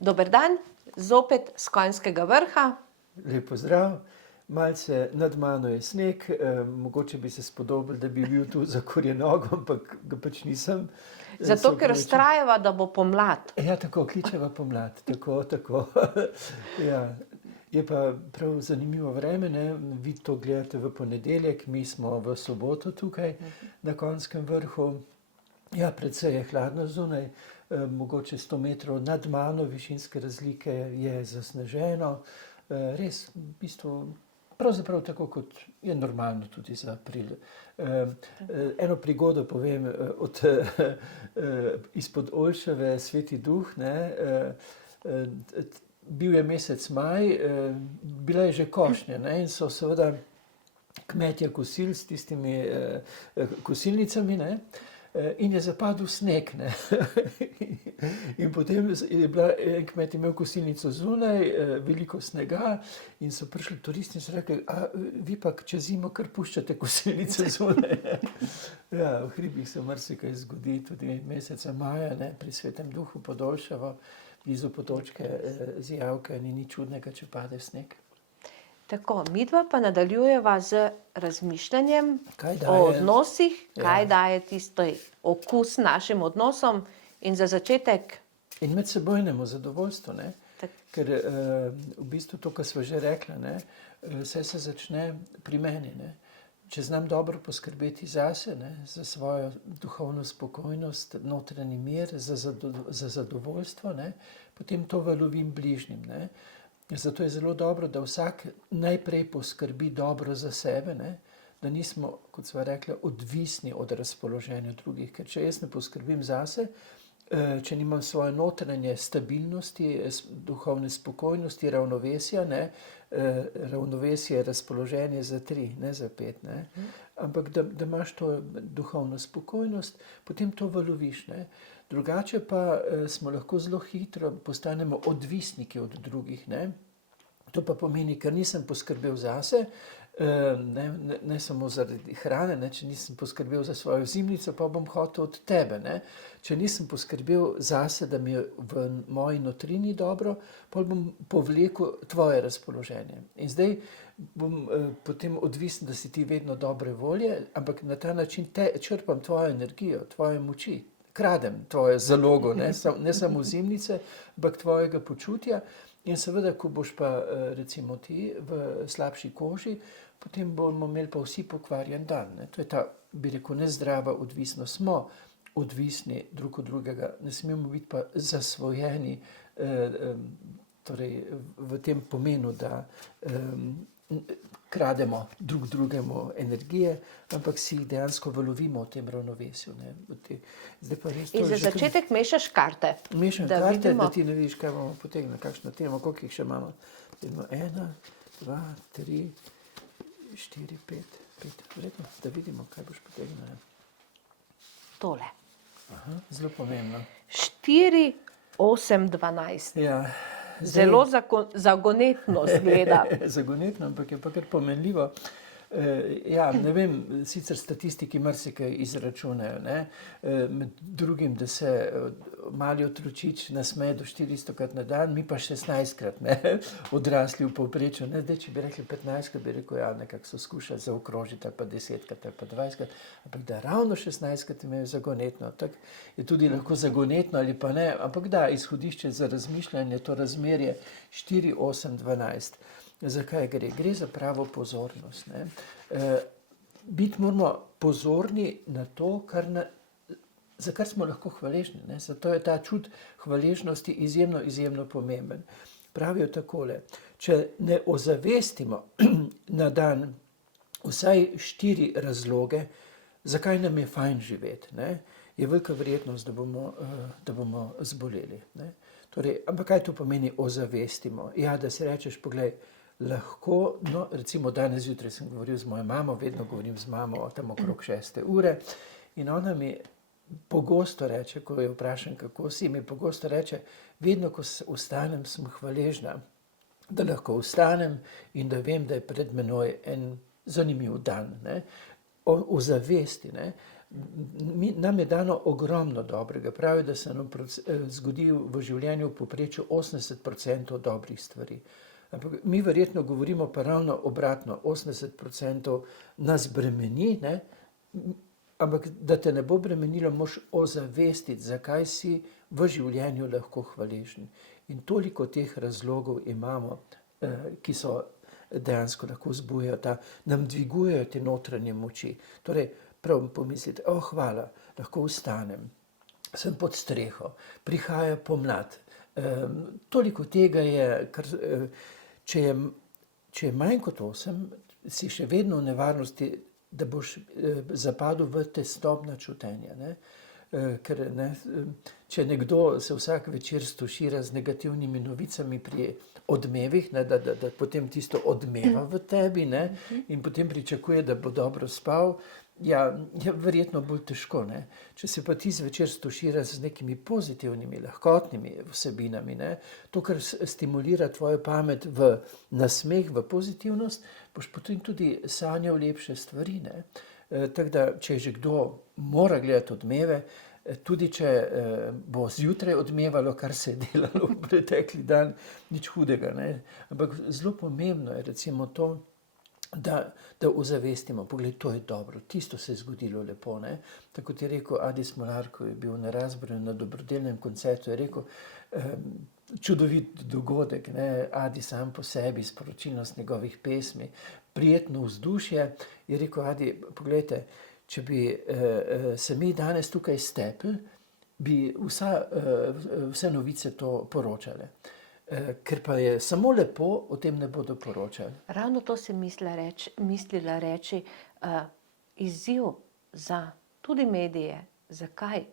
Dober dan, zopet s Konjskega vrha. Lep pozdrav. Malce nad mano je sneg, mogoče bi se spodobil, da bi bil tu za korjenogo, ampak ga pač nisem. Zato, ker vztrajava, da bo pomlad. Ja, tako, kličeva pomlad, tako. Ja. Je pa prav zanimivo vreme, ne? Vi to gledate v ponedeljek, mi smo v soboto tukaj na Konjskem vrhu. Ja, precej je hladno zunaj, mogoče 100 metrov nad mano, višinske razlike je zasneženo. Res, v bistvu, pravzaprav tako, kot je normalno tudi za april. Eno prigodo povem izpod Olševe, Sveti Duh, ne? Bil je mesec maj, bila je že košnja, ne? In so seveda kmetje kosili s tistimi kosilnicami, ne? In je zapadel sneg, ne? In potem je bila, en kmet imel kosilnico zunaj, veliko snega in so prišli turisti in so rekli, vi pa čez zimo kar puščate kosilnice zunaj. Ja, v hribih se marsikaj zgodi, tudi meseca maja, ne? Pri Svetem Duhu pod Olševo, blizu potočke Zijavke, ni nič čudnega, če pade sneg. Tako, midva pa nadaljujeva z razmišljanjem o odnosih, kaj daje tisti okus našim odnosom in za začetek. In medsebojnemu zadovoljstvu, ne? Ker v bistvu to, kar sva že rekla, ne? Vse se začne pri meni, ne? Če znam dobro poskrbeti zase, ne? Za svojo duhovno spokojnost, notranji mir, za zadovoljstvo, ne? Potem to valovim bližnjim, ne? Zato je zelo dobro, da vsak najprej poskrbi dobro za sebe, ne? Da nismo, kot sva rekla, odvisni od razpoloženja drugih. Ker če jaz ne poskrbim zase, če nimam svoje notranje stabilnosti, duhovne spokojnosti, ravnovesja, ne? Ravnovesje je razpoloženje za 3, ne za 5, ne? Ampak da imaš to duhovno spokojnost, potem to valoviš, ne? Drugače pa smo lahko zelo hitro postanemo odvisniki od drugih, ne? To pa pomeni, ker nisem poskrbel zase, ne samo zaradi hrane, ne? Če nisem poskrbel za svojo zimnico, pa bom hotel od tebe, ne? Če nisem poskrbel zase, da mi je v moji notrini dobro, pa bom povlekel tvoje razpoloženje. In zdaj bom potem odvisen, da si ti vedno dobre volje, ampak na ta način črpam tvojo energijo, tvoje moči. Kradem tvojo zalogo, ne samo zimnice, ampak tvojega počutja. In seveda, ko boš pa recimo ti v slabši koži, potem bomo imeli pa vsi pokvarjen dan, ne? To je ta, bi rekel, nezdrava odvisnost. Smo odvisni drug od drugega, ne smemo biti pa zasvojeni, torej v tem pomenu, da krademo drug drugemu energije, ampak si jih dejansko valovimo v tem ravnovesju, ne? In za začetek mešaš karte. Mešam karte, da ti ne vidiš, kaj bomo potegnili, kakšno temo, koliko jih še imamo. 1, 2, 3, 4, 5, vredno, da vidimo, kaj boš potegnila. Tole. Aha, zelo pomembno. 4, 8, 12. Ja. Zelo zagonetno zgleda. Zagonetno, ampak je pa kar pomenljivo. Ja, ne vem, sicer statistiki marsikaj izračunajo, ne? Med drugim, da se mali otročič nasmeje do 400krat na dan, mi pa 16krat, ne? Odrasli v povprečju, ne? Zdaj, če bi rekli 15krat, bi rekel, ja, nekako so skušali zaokrožiti, ali pa 10krat, ali pa 20krat, ampak da ravno 16krat imajo zagonetno, tako je tudi lahko zagonetno ali pa ne, ampak da, izhodišče za razmišljanje, to razmerje 4, 8, 12. Zakaj gre? Gre za pravo pozornost, ne? Biti moramo pozorni na to, za kar smo lahko hvaležni, ne? Zato je ta čut hvaležnosti izjemno pomemben. Pravijo takole, če ne ozavestimo na dan vsaj 4 razloge, zakaj nam je fajn živeti, ne? Je velika verjetnost, da bomo zboleli, ne? Torej, ampak kaj to pomeni ozavestimo? Ja, da si rečeš, poglej, lahko, no, recimo danes zjutraj sem govoril z mojo mamo, vedno govorim z mamo tam okrog 6. ure in ona mi pogosto reče, ko jo vprašam, kako si, mi pogosto reče, vedno, ko vstanem, sem hvaležna, da lahko vstanem in da vem, da je pred menoj en zanimiv dan, ne? O zavesti, ne? Nam je dano ogromno dobrega. Pravi, da se nam zgodi v življenju v povprečju 80% dobrih stvari. Ampak mi verjetno govorimo pa ravno obratno. 80% nas bremeni, ne? Ampak da te ne bo bremenilo, moraš ozavestiti, zakaj si v življenju lahko hvaležen. In toliko teh razlogov imamo, ki so dejansko lahko zbujajo, nam dvigujejo te notranje moči. Torej, prav pomislite, hvala, lahko vstanem, sem pod streho, prihaja pomlad. Toliko tega je, ker če je manj kot 8, si še vedno v nevarnosti, da boš zapadel v tesnobna čutenja. Ne? Ker če nekdo se vsak večer stušira z negativnimi novicami pri odmevih, ne, da potem tisto odmeva v tebi, ne, in potem pričakuje, da bo dobro spal, je verjetno bolj težko. Ne. Če se pa ti zvečer stušira z nekimi pozitivnimi, lahkotnimi vsebinami, ne, to, kar stimulira tvojo pamet v nasmeh, v pozitivnost, boš potem tudi sanjal lepše stvari. Ne. Tako da, če že kdo mora gledati odmeve, tudi če bo zjutraj odmevalo, kar se je delalo v pretekli dan, nič hudega. Ne? Ampak zelo pomembno je recimo to, da ozavestimo, pogled, to je dobro, tisto se je zgodilo lepo. Ne? Tako ti je rekel Adi Smolar, ko je bil na Razborju na dobrodelnem koncertu, je rekel, čudovit dogodek, ne? Adi sam po sebi, sporočilnost njegovih pesmi, prijetno vzdušje, je rekel Adi, pogledajte, če bi se mi danes tukaj stepli, bi vse novice to poročale. Ker pa je samo lepo, o tem ne bodo poročali. Ravno to sem mislila reči, izziv za tudi medije, zakaj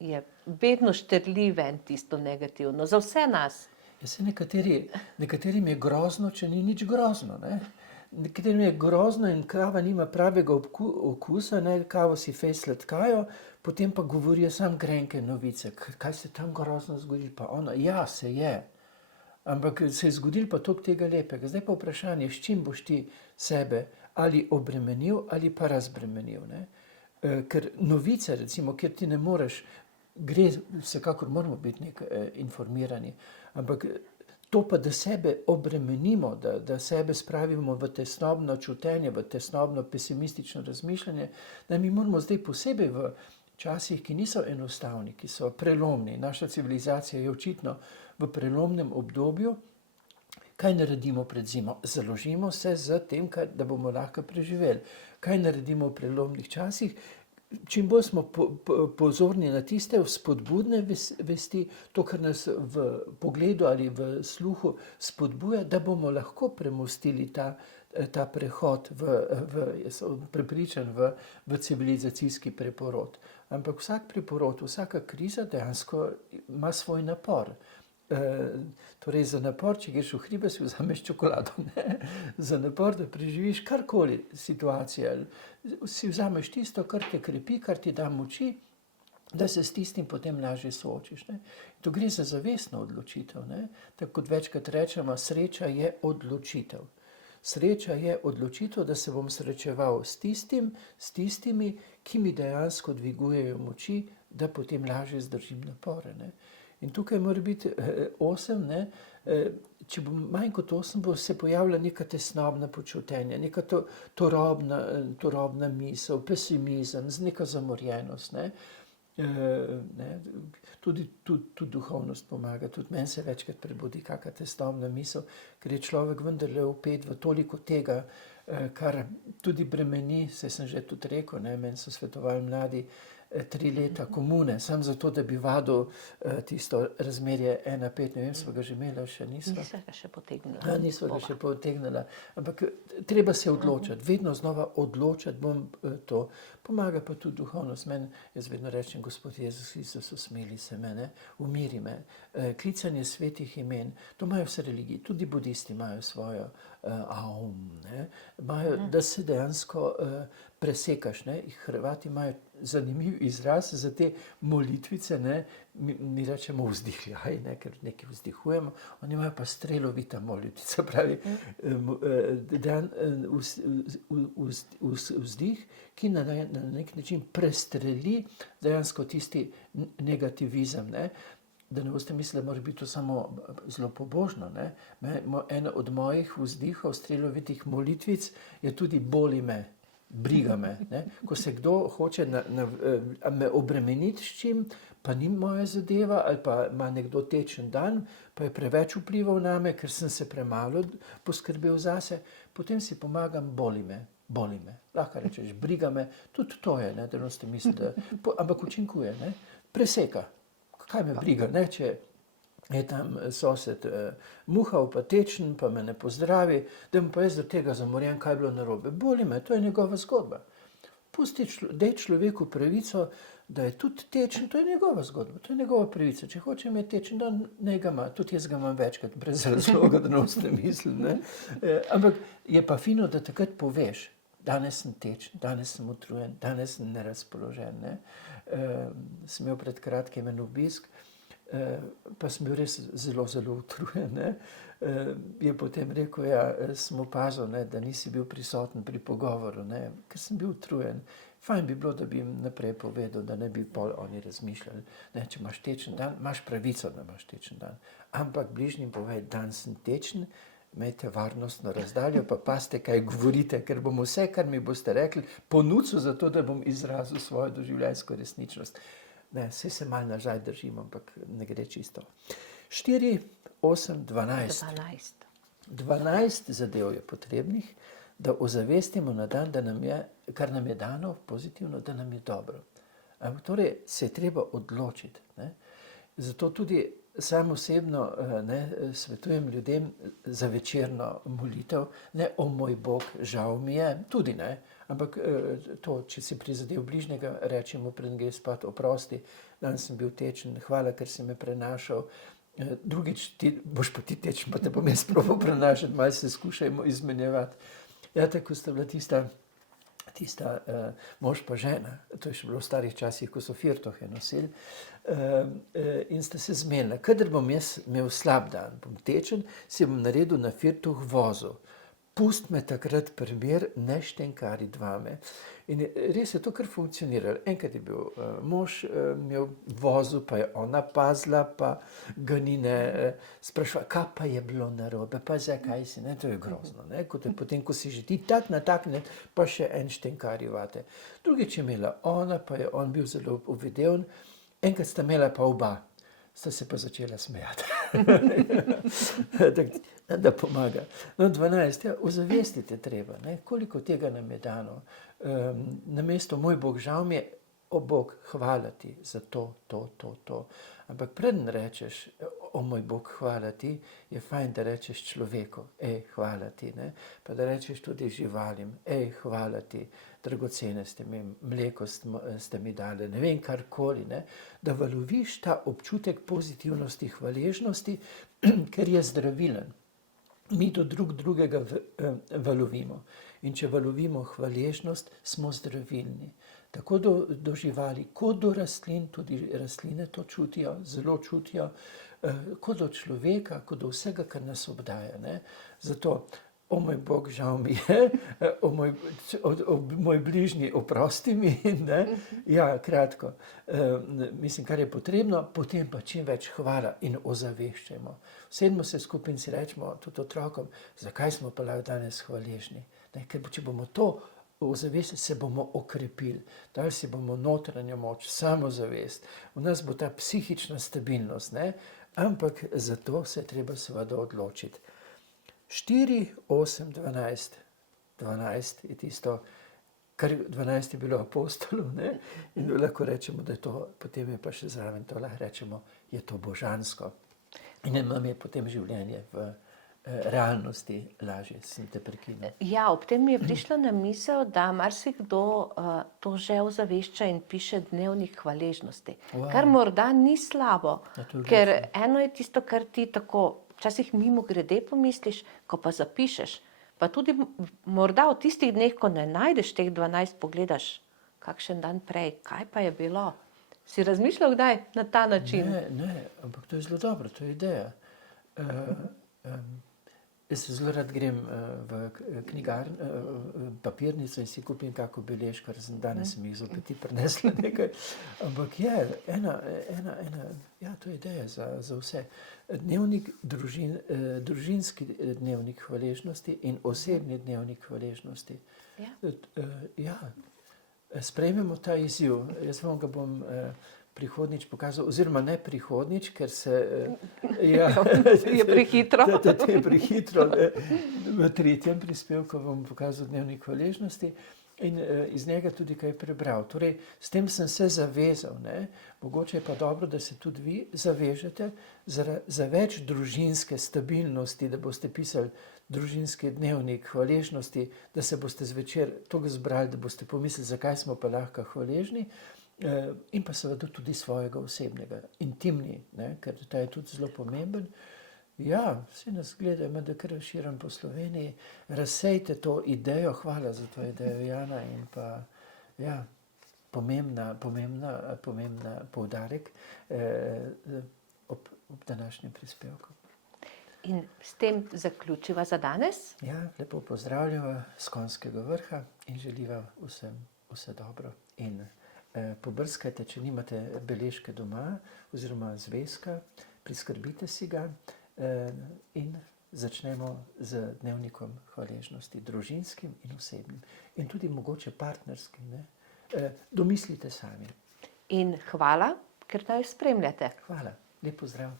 je vedno štrljiven tisto negativno, za vse nas. Ja, se nekaterim je grozno, če ni nič grozno, ne? Nekaterim je grozno in kava nima pravega okusa, ne, kavo si fejs sladkajo, potem pa govorijo sam grenke novice. Kaj se tam grozno zgodilo? Pa ono, ja, se je. Ampak se je zgodilo pa toliko tega lepega. Zdaj pa vprašanje, s čim boš ti sebe ali obremenil ali pa razbremenil. Ne? Ker novice, recimo, kjer ti ne moreš, vsekakor moramo biti informirani, ampak to pa, da sebe obremenimo, da sebe spravimo v tesnobno čutenje, v tesnobno pesimistično razmišljanje, da mi moramo zdaj posebej v časih, ki niso enostavni, ki so prelomni. Naša civilizacija je očitno v prelomnem obdobju. Kaj naredimo pred zimo? Založimo se z tem, da bomo lahko preživeli. Kaj naredimo v prelomnih časih? Čim bolj smo pozorni na tiste spodbudne vesti, to, kar nas v pogledu ali v sluhu spodbuja, da bomo lahko premostili ta prehod prepričan v civilizacijski preporod. Ampak vsak preporod, vsaka kriza dejansko ima svoj napor. Torej za napor, če greš v hribe, si vzameš čokolado, ne? Za napor, da preživiš karkoli situacijo, si vzameš tisto, kar te krepi, kar ti da moči, da se s tistim potem lažje soočiš. Ne? To gre za zavestno odločitev. Ne? Tako kot večkrat rečemo, sreča je odločitev. Sreča je odločitev, da se bom srečeval s tistimi, ki mi dejansko dvigujejo moči, da potem lažje zdržim napore. Ne? In tukaj mora biti 8, ne? Če bo manj kot 8, bo se pojavila neka tesnobna počutenja, neka turobna misel, pesimizem, neka zamorjenost. Ne? Tudi duhovnost pomaga, tudi meni se večkrat prebudi kakšna tesnobna misel, ker je človek vendarle vpet v toliko tega, kar tudi bremeni, saj sem že tudi rekel, ne? Meni so svetovali mladi, 3 leta komune, samo zato, da bi vadil tisto razmerje 1:5, ne vem, smo ga že imeli, še nismo. Nisva ga še potegnila. Nisva ga še potegnila, ampak treba se odločati, vedno znova odločati bom to. Pomaga pa tudi duhovnost. Jaz vedno rečem, Gospod Jezus Kristus, usmili se mene, umiri me, klicanje svetih imen, to imajo vse religije, tudi budisti imajo svojo aum, ne, imajo, da se dejansko presekaš, ne. Hrvati imajo zanimiv izraz za te molitvice, ne, mi rečemo vzdihljaj, ne, ker nekaj vzdihujemo, oni imajo pa strelovita molitvica, pravi vzdih, ki na nek način prestreli dejansko tisti negativizem, ne. Da ne boste mislili, da mora biti to samo zelo pobožno, ne. Ena od mojih vzdihov, strelovitih molitvic je tudi boli me, briga me, ne. Ko se kdo hoče me obremeniti s čim, pa ni moja zadeva, ali pa ima nekdo tečen dan, pa je preveč vplival name, ker sem se premalo poskrbel zase, potem si pomagam, boli me. Lahko rečeš, briga me, tudi to je, ne, da ne ste mislili, ampak učinkuje, ne, preseka. Kaj me briga, ne, če je tam sosed muhal, pa tečen, pa me ne pozdravi, da bom pa jaz do tega zamorjen, kaj je bilo narobe. Boli me, to je njegova zgodba. Pusti človeku pravico, da je tudi tečen, to je njegova zgodba, to je njegova pravica. Če hoče imeti tečen dan, naj ga ima, tudi jaz ga imam večkrat, brez razloga, da ne boste mislili, ne. Ampak je pa fino, da takrat poveš, danes sem tečen, danes sem utrujen, danes sem nerazpoložen, ne. Sem imel pred kratkim en obisk, pa sem bil res zelo, zelo utrujen, ne. Je potem rekel, ja, sem opazil, ne, da nisi bil prisoten pri pogovoru, ne, ker sem bil utrujen. Fajn bi bilo, da bi jim naprej povedal, da ne bi pol oni razmišljali, ne, če imaš tečen dan, imaš pravico, da imaš tečen dan. Ampak bližnjim povej, dan sem tečen, imejte varnostno razdaljo, pa pazite, kaj govorite, ker bom vse, kar mi boste rekli, ponudil za to, da bom izrazil svojo doživljajsko resničnost. Ne, saj se malo nazaj držim, ampak ne gre čisto. 4, 8, 12. 12 zadev je potrebnih, da ozavestimo na dan, da nam je, kar nam je dano pozitivno, da nam je dobro. Ampak torej se je treba odločiti, ne. Zato tudi sam osebno svetujem ljudem za večerno molitev, ne o moj Bog, žal mi je, tudi ne, ampak to, če si prizadev bližnjega, rečemo pred gre spat, oprosti, danes sem bil tečen, hvala, ker si me prenašal, drugič boš pa ti tečen, pa te bom jaz probal prenašati, malo se skušajmo izmenjevati. Ja, tako sta bila tista mož pa žena, to je še bilo v starih časih, ko so firtohe nosili, in sta se zmenila, kadar bom jaz imel slab dan, bom tečen, si bom naredil na firtoh vozil. Pust me takrat primer, ne štenkari dvame. In res je to kar funkcioniralo. Enkrat je bil mož imel vozil, pa je ona pazila, pa ga ni ne sprašvala, kaj pa je bilo narobe, pa zakaj si, ne, to je grozno, ne, kot je potem, ko si že ti tak nataknjen, pa še en štenkari vate. Drugič je imela ona, pa je on bil zelo uvideven, enkrat sta imela pa oba, sta se pa začela smejati. Da pomaga. No, 12, ja, ozavestite treba, ne, koliko tega nam je dano. Namesto moj Bog, žal mi je, o Bog, hvala ti za to. Ampak preden rečeš, o moj Bog, hvala ti, je fajn, da rečeš človeku, hvala ti, ne, pa da rečeš tudi živalim, hvala ti, dragocene ste mi, mleko ste mi dali, ne vem, karkoli, ne, da valoviš ta občutek pozitivnosti, hvaležnosti, ker je zdravilen. Mi do drugega valovimo. In če valovimo hvaležnost, smo zdravilni. Tako do živali, kot do rastlin, tudi rastline to čutijo, zelo čutijo, kot do človeka, kot do vsega, kar nas obdaja, ne. Zato, o moj Bog, žal mi je, moj bližnji, oprosti mi, ne. Ja, kratko. Mislim, kar je potrebno, potem pa čim več hvala in ozaveščajmo. Sedmo se skupaj in si rečemo, tudi otrokom, zakaj smo pa danes hvaležni. Ne, ker če bomo to ozavestili, se bomo okrepili, dali si bomo notranjo moč, samozavest, v nas bo ta psihična stabilnost, ne, ampak za to se je treba seveda odločiti. 4, 8, 12. 12 je tisto, kar 12 je bilo apostolov, ne, in lahko rečemo, da je to, potem je pa še zraven to, lahko rečemo, je to božansko. In imam je potem življenje v realnosti lažje, sem te prekinil. Ja, ob tem mi je prišlo na misel, da marsikdo to že ozavešča in piše dnevnik hvaležnosti. Wow. Kar morda ni slabo, Ja, to je ker res, eno je tisto, kar ti tako včasih mimo grede pomisliš, ko pa zapišeš. Pa tudi morda v tistih dneh, ko ne najdeš teh 12, pogledaš, kakšen dan prej, kaj pa je bilo. Si razmišljal kdaj na ta način? Ne, ampak to je zelo dobro, to je ideja. Jaz se zelo rad grem v papirnico in si kupim kako beležko, ker sem danes mi jih zopet ti prinesla nekaj. Ampak je, ja, to je ideja za vse. Dnevnik, družinski dnevnik hvaležnosti in osebni dnevnik hvaležnosti. Ja, sprejmemo ta izziv. Jaz vam ga bom prihodnič pokazal, oziroma ne prihodnič, ker se... Je prehitro. To je prehitro. V 3. prispevku vam pokazal dnevnik hvaležnosti in iz njega tudi kaj prebral. Torej, s tem sem se zavezal, ne? Mogoče je pa dobro, da se tudi vi zavežete za več družinske stabilnosti, da boste pisali družinski dnevnik hvaležnosti, da se boste zvečer toliko zbrali, da boste pomislili, zakaj smo pa lahko hvaležni, in pa seveda tudi svojega osebnega, intimni, ne? Ker ta je tudi zelo pomemben. Ja, vsi nas gledajo, da kar širom po Sloveniji, razsejte to idejo, hvala za to idejo, Jana, in pa, ja, pomembna poudarek ob današnjem prispevku. In s tem zaključiva za danes. Ja, lepo pozdravljava s Konjskega vrha in želiva vsem vse dobro. In pobrskajte, če nimate beležke doma oziroma zvezka, priskrbite si ga in začnemo z dnevnikom hvaležnosti, družinskim in osebnim. In tudi mogoče partnerskim, ne? Domislite sami. In hvala, ker naj spremljate. Hvala, lep pozdrav.